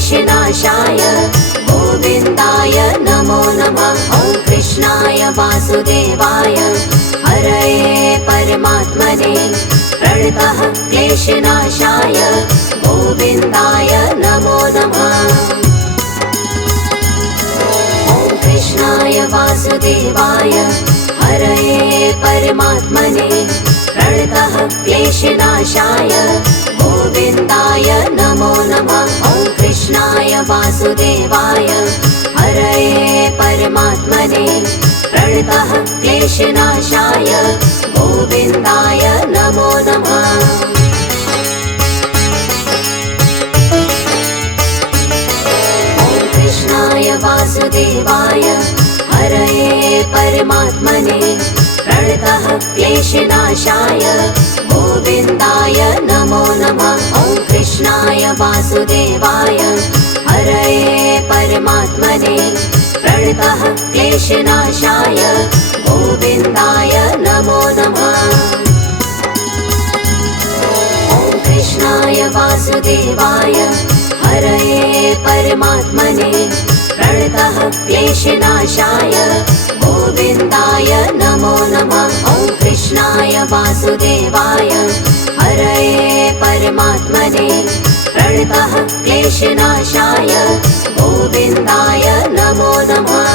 क्लेशनाशाय गोविन्दाय नमो नमः। ॐ कृष्णाय वासुदेवाय हरये परमात्मने प्रणतः क्लेशनाशाय गोविन्दाय नमो नमः। ॐ कृष्णाय वासुदेवाय हरये परमात्मने प्रणतः क्लेशनाशाय गोविन्दाय नमो नमः। ॐ कृष्णाय वासुदेवाय हरये परमात्मने प्रणतः क्लेशनाशाय गोविन्दाय नमो नमः। ॐ कृष्णाय वासुदेवाय हरये परमात्मने प्रणतः क्लेशनाशाय गोविन्दाय नमो नमः। ॐ कृष्णाय वासुदेवाय हरये परमात्मने प्रणतः क्लेशनाशाय गोविन्दाय नमो नमः। ॐ कृष्णाय वासुदेवाय हरये परमात्मने प्रणतः क्लेशनाशाय गोविन्दाय नमो नमः। ॐ कृष्णाय वासुदेवाय हरये परमात्मने प्रणतः क्लेशनाशाय गोविन्दाय नमो नमः।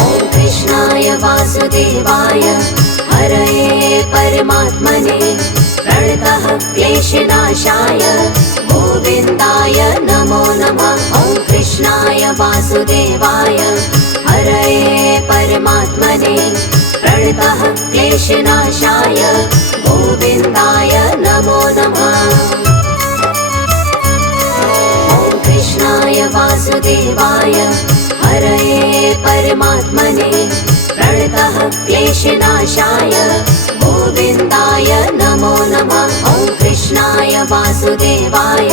ॐ कृष्णाय वासुदेवाय हरये परमात्मने प्रणतः क्लेशनाशाय गोविन्दाय नमो नमः। ॐ कृष्णाय वासुदेवाय हरये परमात्मने प्रणतः क्लेशनाशाय गोविन्दाय नमो नमः। ॐ कृष्णाय वासुदेवाय हरये परमात्मने प्रणतः क्लेशनाशाय गोविन्दाय नमो नमः। ॐ कृष्णाय वासुदेवाय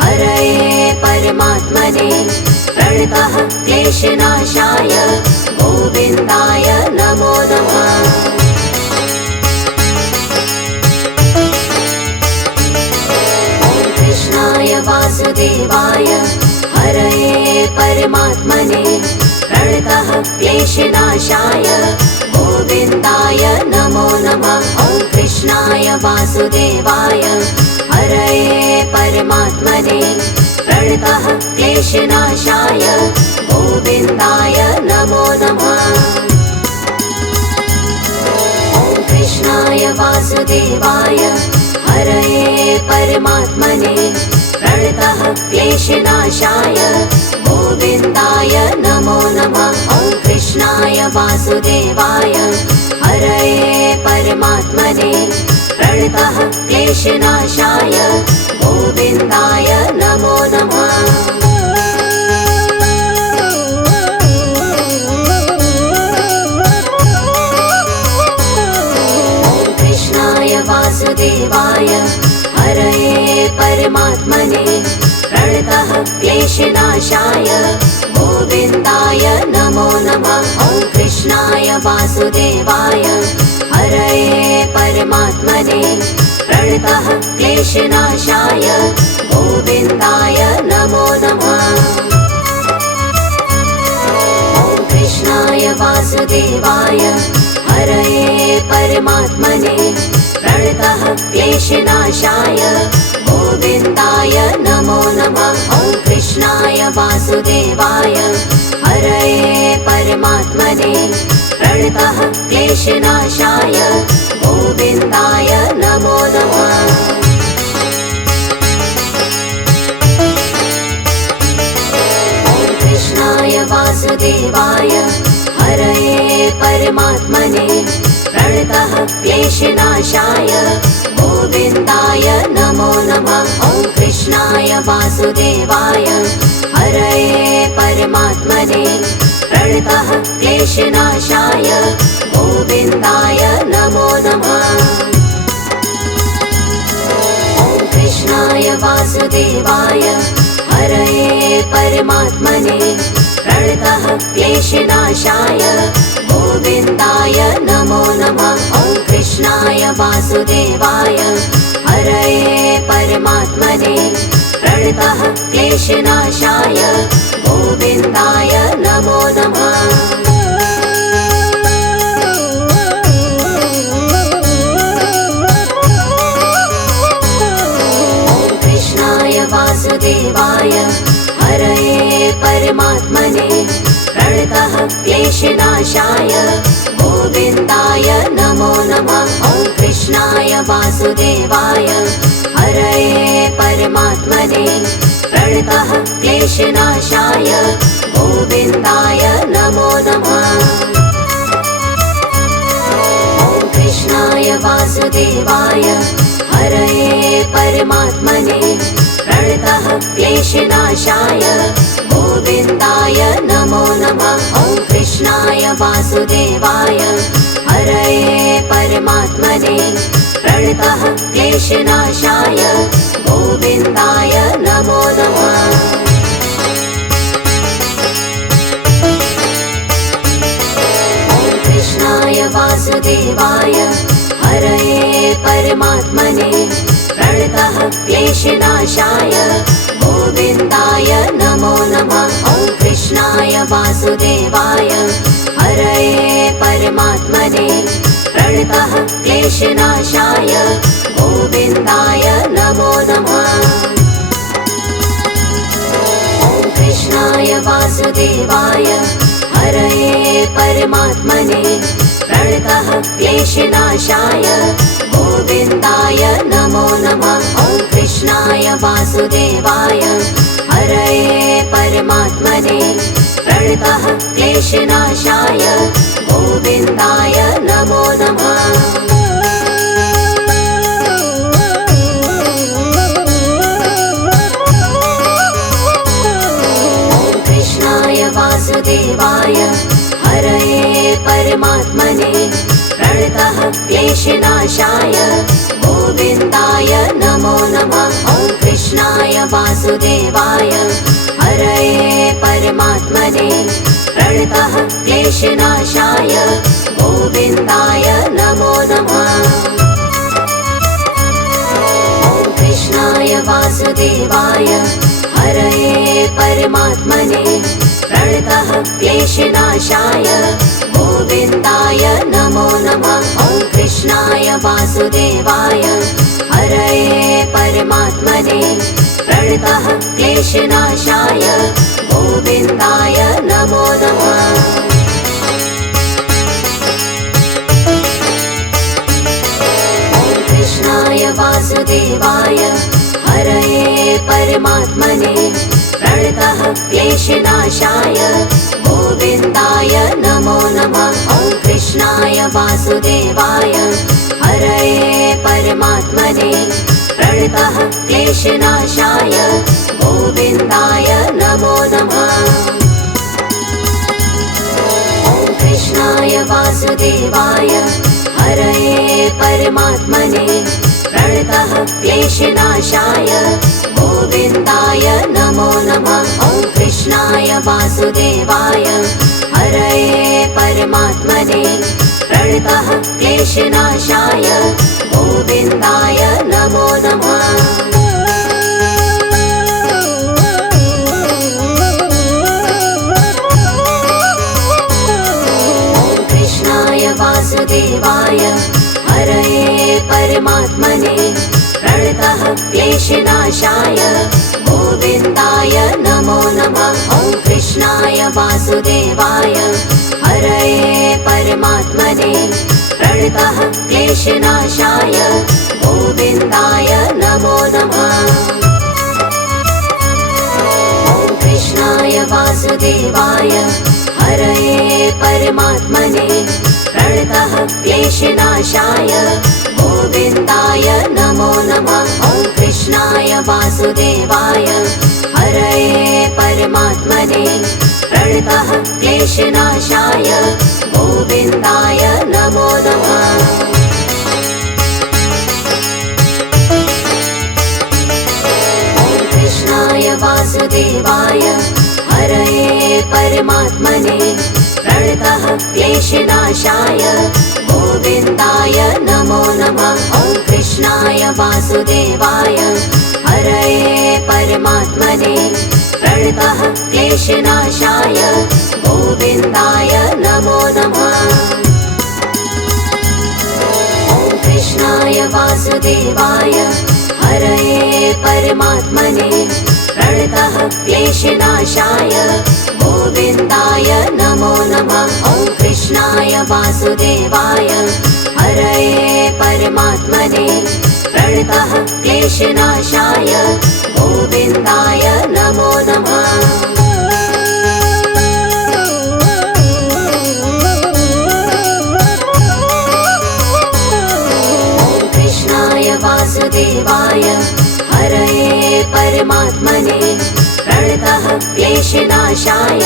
हरये परमात्मने प्रणतः क्लेशनाशाय गोविन्दाय नमो नमः। ॐ कृष्णाय वासुदेवाय हरये परमात्मने प्रणतः क्लेशनाशाय गोविन्दाय नमो नमः। ॐ कृष्णाय वासुदेवाय हरये परमात्मने प्रणतः क्लेशनाशाय गोविन्दाय नमो नमः। ॐ कृष्णाय वासुदेवाय हरये परमात्मने प्रणतः क्लेशनाशाय गोविन्दाय नमो नमः। ॐ कृष्णाय वासुदेवाय हरये परमात्मने प्रणतः क्लेशनाशाय गोविन्दाय नमो नमः। ॐ कृष्णाय वासुदेवाय हरये परमात्मने प्रणतः क्लेशनाशाय गोविन्दाय नमो नमः। ॐ कृष्णाय वासुदेवाय हरये परमात्मने प्रणतः क्लेशनाशाय गोविन्दाय नमो नमः। ॐ कृष्णाय वासुदेवाय हरये परमात्मने प्रणतः क्लेशनाशाय गोविन्दाय नमो नमः। ॐ कृष्णाय वासुदेवाय हरये परमात्मने प्रणतः क्लेशनाशाय गोविन्दाय नमो नमः। ॐ कृष्णाय वासुदेवाय हरये परमात्मने प्रणतः क्लेशनाशाय गोविन्दाय नमो नमः। ॐ कृष्णाय वासुदेवाय हरये परमात्मने प्रणतः क्लेशनाशाय गोविन्दाय नमो नमः। ॐ कृष्णाय वासुदेवाय हरये परमात्मने प्रणतः क्लेशनाशाय गोविन्दाय नमो नमः। वासुदेवाय हरये परमात्मने प्रणतः क्लेशनाशाय गोविन्दाय नमो नमः। वासुदेवाय हरये परमात्मने प्रणतः क्लेशनाशाय गोविन्दाय नमो नमः। ॐ कृष्णाय वासुदेवाय हरये परमात्मने प्रणतः क्लेशनाशाय गोविन्दाय नमो नमः। ॐ कृष्णाय वासुदेवाय हरये परमात्मने प्रणतः क्लेशनाशाय गोविन्दाय नमो नमः। ॐ कृष्णाय वासुदेवाय हरये परमात्मने प्रणतः क्लेशनाशाय गोविन्दाय नमो नमः। ॐ कृष्णाय वासुदेवाय हरये परमात्मने प्रणतः क्लेशनाशाय गोविन्दाय नमो नमः। ॐ कृष्णाय वासुदेवाय हरये परमात्मने प्रणतः क्लेशनाशाय गोविन्दाय नमो नमः। ॐ कृष्णाय वासुदेवाय हरये परमात्मने प्रणतः क्लेशनाशाय गोविन्दाय नमो नमः। ॐ कृष्णाय वासुदेवाय हरये परमात्मने प्रणतः क्लेशनाशाय गोविन्दाय नमो नमः। ॐ कृष्णाय वासुदेवाय हरये परमात्मने प्रणतः क्लेशनाशाय गोविन्दाय नमो नमः। ॐ कृष्णाय वासुदेवाय हरये परमात्मने प्रणतः क्लेशनाशाय गोविन्दाय नमो नमः। ॐ कृष्णाय वासुदेवाय हरये परमात्मने प्रणतः क्लेशनाशाय गोविन्दाय नमो नमः। ॐ कृष्णाय वासुदेवाय हरये परमात्मने प्रणतः क्लेशनाशाय गोविन्दाय नमो नमः। ॐ कृष्णाय वासुदेवाय हरये परमात्मने प्रणतः क्लेशनाशाय गोविन्दाय नमो नमः। ॐ कृष्णाय वासुदेवाय हरये परमात्मने प्रणतः क्लेशनाशाय गोविन्दाय नमो नमः। ॐ कृष्णाय वासुदेवाय हरये परमात्मने प्रणतः क्लेशनाशाय गोविन्दाय नमो नमः। ॐ कृष्णाय वासुदेवाय हरये परमात्मने प्रणतः क्लेशनाशाय गोविन्दाय नमो नमः। ॐ कृष्णाय वासुदेवाय हरये परमात्मने प्रणतः क्लेशनाशाय गोविन्दाय नमो नमः। ॐ कृष्णाय वासुदेवाय हरये परमात्मने प्रणतः क्लेशनाशाय गोविन्दाय नमो नमः। ॐ कृष्णाय वासुदेवाय हरये परमात्मने प्रणतः क्लेशनाशाय गोविन्दाय नमो नमः। ॐ कृष्णाय वासुदेवाय हरये परमात्मने प्रणतः क्लेशनाशाय गोविन्दाय नमो नमः। ॐ कृष्णाय वासुदेवाय हरये परमात्मने प्रणतः क्लेशनाशाय गोविन्दाय नमो नमः। वासुदेवाय हरये परमात्मने प्रणतः क्लेशनाशाय गोविन्दाय नमो नमः। ॐ कृष्णाय वासुदेवाय हरये परमात्मने प्रणतः क्लेशनाशाय गोविन्दाय नमो नमः। ॐ कृष्णाय वासुदेवाय हरये परमात्मने प्रणतः क्लेशनाशाय गोविन्दाय नमो नमः। ॐ कृष्णाय वासुदेवाय हरये परमात्मने प्रणतः क्लेशनाशाय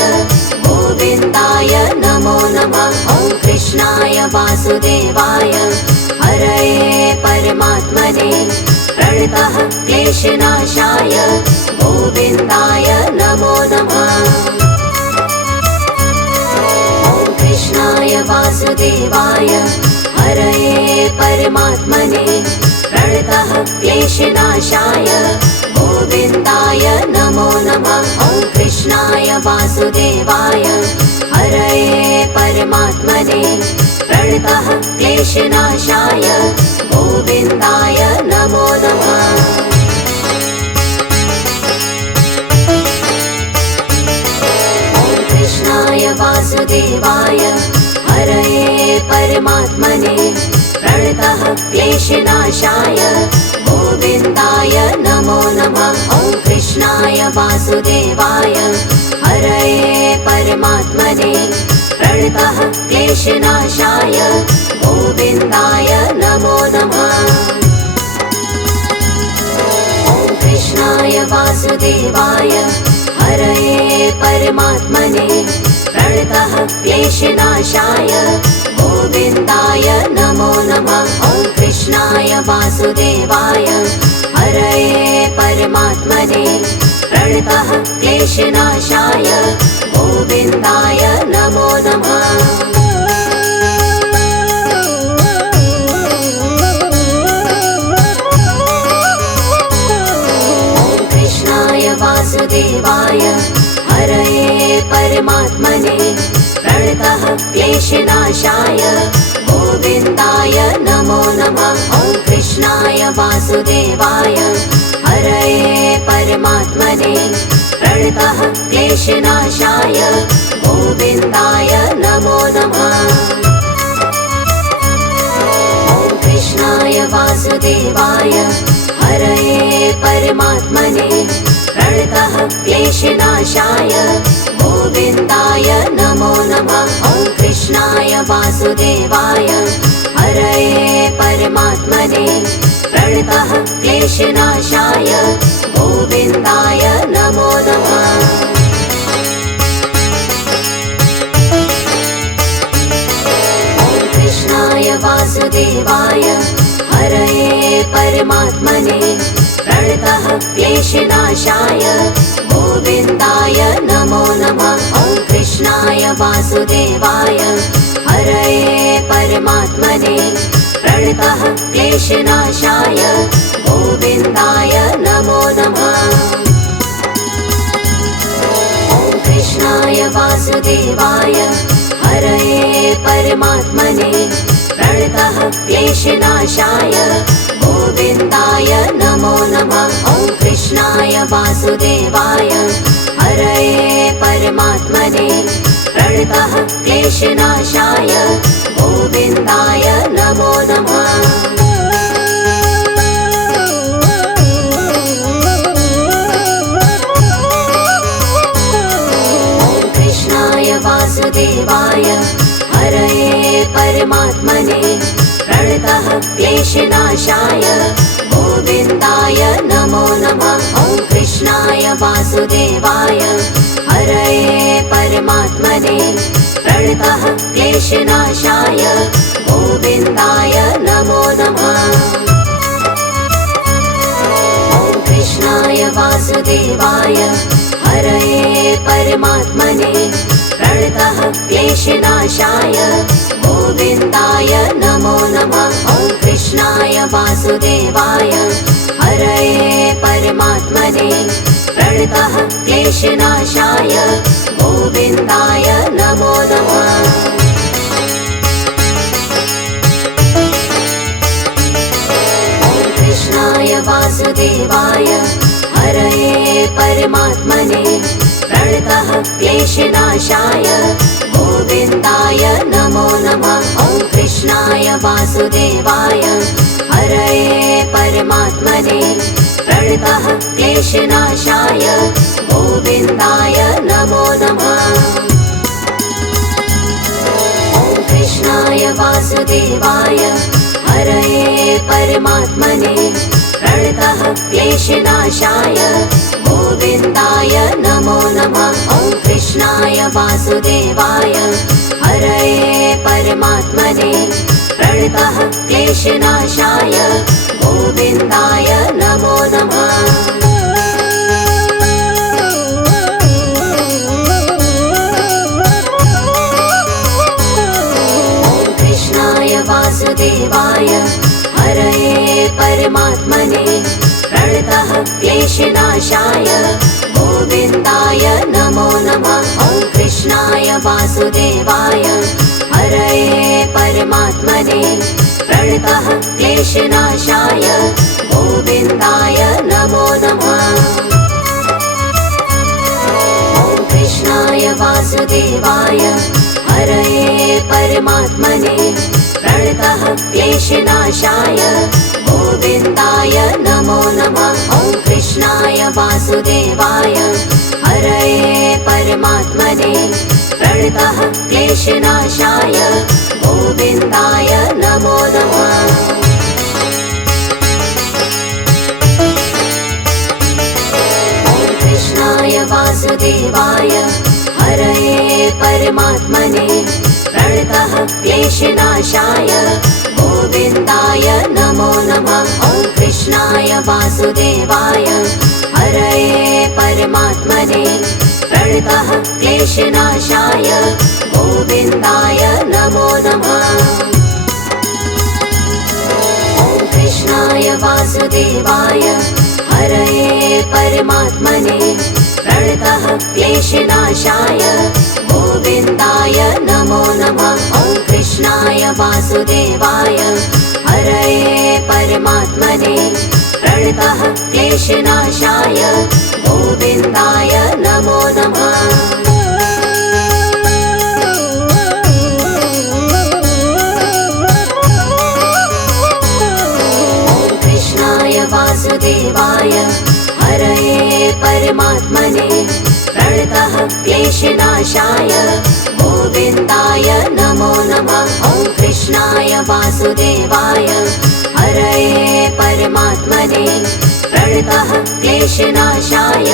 गोविन्दाय नमो नमः। ॐ कृष्णाय वासुदेवाय हरये परमात्मने प्रणतः क्लेशनाशाय गोविन्दाय नमो नमः। ॐ कृष्णाय वासुदेवाय हरये परमात्मने प्रणतः क्लेशनाशाय गोविन्दाय नमो नमः। ॐ कृष्णाय वासुदेवाय हरये परमात्मने प्रणतः क्लेशनाशाय गोविन्दाय नमो नमः। ॐ कृष्णाय वासुदेवाय हरये परमात्मने प्रणतः क्लेशनाशाय गोविन्दाय नमो नमः। ॐ कृष्णाय वासुदेवाय हरये परमात्मने प्रणतः क्लेशनाशाय गोविन्दाय नमो नमः। ॐ कृष्णाय वासुदेवाय हरये परमात्मने प्रणतः क्लेशनाशाय गोविन्दाय नमो नमः। ॐ कृष्णाय वासुदेवाय हरये परमात्मने प्रणतः क्लेशनाशाय गोविन्दाय नमो नमः। ॐ कृष्णाय वासुदेवाय हरये परमात्मने प्रणतः क्लेशनाशाय गोविन्दाय नमो नमः। ॐ कृष्णाय वासुदेवाय हरये परमात्मने प्रणतः क्लेशनाशाय गोविन्दाय नमो नमः। ॐ कृष्णाय वासुदेवाय हरये परमात्मने प्रणतः क्लेशनाशाय गोविन्दाय नमो नमः। ॐ कृष्णाय वासुदेवाय हरये परमात्मने प्रणतः क्लेशनाशाय गोविन्दाय नमो नमः। ॐ कृष्णाय वासुदेवाय हरये परमात्मने प्रणतः क्लेशनाशाय गोविन्दाय नमो नमः। ॐ कृष्णाय वासुदेवाय हरये परमात्मने प्रणतः क्लेशनाशाय गोविन्दाय नमो नमः। ॐ कृष्णाय वासुदेवाय हरये परमात्मने प्रणतः क्लेशनाशाय गोविन्दाय नमो नमः। ॐ कृष्णाय वासुदेवाय हरये परमात्मने प्रणतः क्लेशनाशाय गोविन्दाय नमो नमः। ॐ कृष्णाय वासुदेवाय हरये परमात्मने प्रणतः क्लेशनाशाय गोविन्दाय नमो नमः। ॐ कृष्णाय वासुदेवाय हरये परमात्मने प्रणतः क्लेशनाशाय गोविन्दाय नमो नमः। ॐ कृष्णाय वासुदेवाय हरये परमात्मने प्रणतः क्लेशनाशाय गोविन्दाय नमो नमः। ॐ कृष्णाय कृष्णाय वासुदेवाय हरये परमात्मने प्रणतः क्लेशनाशाय गोविन्दाय नमो नमः। कृष्णाय वासुदेवाय हरये परमात्मने प्रणतः क्लेशनाशाय गोविन्दाय नमो नमः। ॐ कृष्णाय वासुदेवाय हरये परमात्मने प्रणतः क्लेशनाशाय गोविन्दाय नमो नमः। ॐ कृष्णाय वासुदेवाय हरये परमात्मने प्रणतः क्लेशनाशाय गोविन्दाय नमो नमः। ॐ कृष्णाय वासुदेवाय हरये परमात्मने प्रणतः क्लेशनाशाय गोविन्दाय नमो नमः। वासुदेवाय हरये परमात्मने प्रणतः क्लेशनाशाय गोविन्दाय नमो नमः। ॐ कृष्णाय वासुदेवाय हरये परमात्मने प्रणतः क्लेशनाशाय गोविन्दाय नमो नमः। ॐ कृष्णाय वासुदेवाय हरये परमात्मने प्रणतः क्लेशनाशाय गोविन्दाय नमो नमः। ॐ कृष्णाय वासुदेवाय हरये परमात्मने प्रणतः क्लेशनाशाय गोविन्दाय नमो नमः। ॐ कृष्णाय वासुदेवाय हरये परमात्मने प्रणतः क्लेशनाशाय गोविन्दाय नमो नमः। ॐ कृष्णाय वासुदेवाय हरये परमात्मने प्रणतः क्लेशनाशाय गोविन्दाय नमो नमः। ॐ कृष्णाय वासुदेवाय हरये परमात्मने प्रणतः क्लेशनाशाय गोविन्दाय नमो नमः। ॐ कृष्णाय वासुदेवाय हरये परमात्मने प्रणतः क्लेशनाशाय गोविन्दाय नमो नमः। ॐ कृष्णाय वासुदेवाय हरये परमात्मने प्रणतः क्लेशनाशाय गोविन्दाय नमो नमः। ॐ कृष्णाय वासुदेवाय हरये परमात्मने प्रणतः क्लेशनाशाय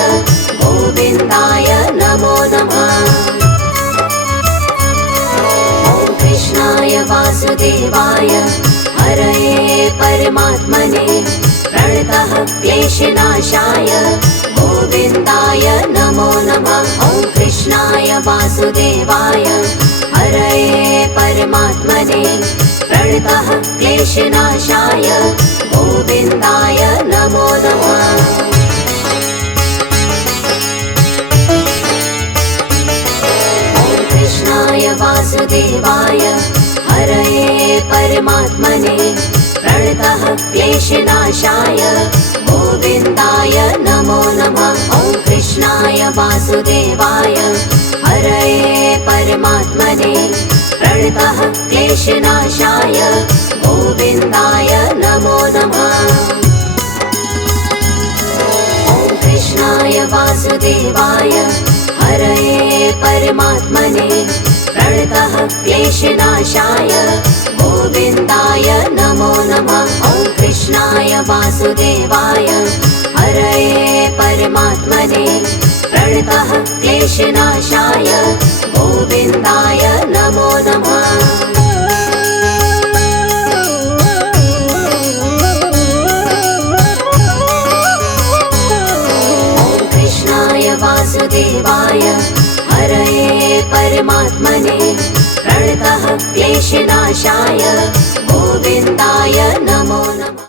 गोविन्दाय नमो नमः। ॐ कृष्णाय वासुदेवाय हरये परमात्मने प्रणतः क्लेशनाशाय गोविन्दाय नमो नमः। ॐ कृष्णाय वासुदेवाय हरये परमात्मने प्रणतः क्लेशनाशाय गोविन्दाय नमो नमः। ॐ कृष्णाय वासुदेवाय हरये परमात्मने प्रणतः क्लेशनाशाय गोविन्दाय नमो नमः। ॐ कृष्णाय वासुदेवाय हरये परमात्मने प्रणतः क्लेशनाशाय गोविन्दाय नमो नमः। ॐ कृष्णाय वासुदेवाय हरये परमात्मने प्रणतः क्लेशनाशाय गोविन्दाय नमो नमः। ॐ कृष्णाय वासुदेवाय हरये परमात्मने प्रणतः क्लेशनाशाय गोविन्दाय नमो नमः। ॐ कृष्णाय वासुदेवाय हरये परमात्मने प्रणतः क्लेशनाशाय गोविन्दाय नमो नमः।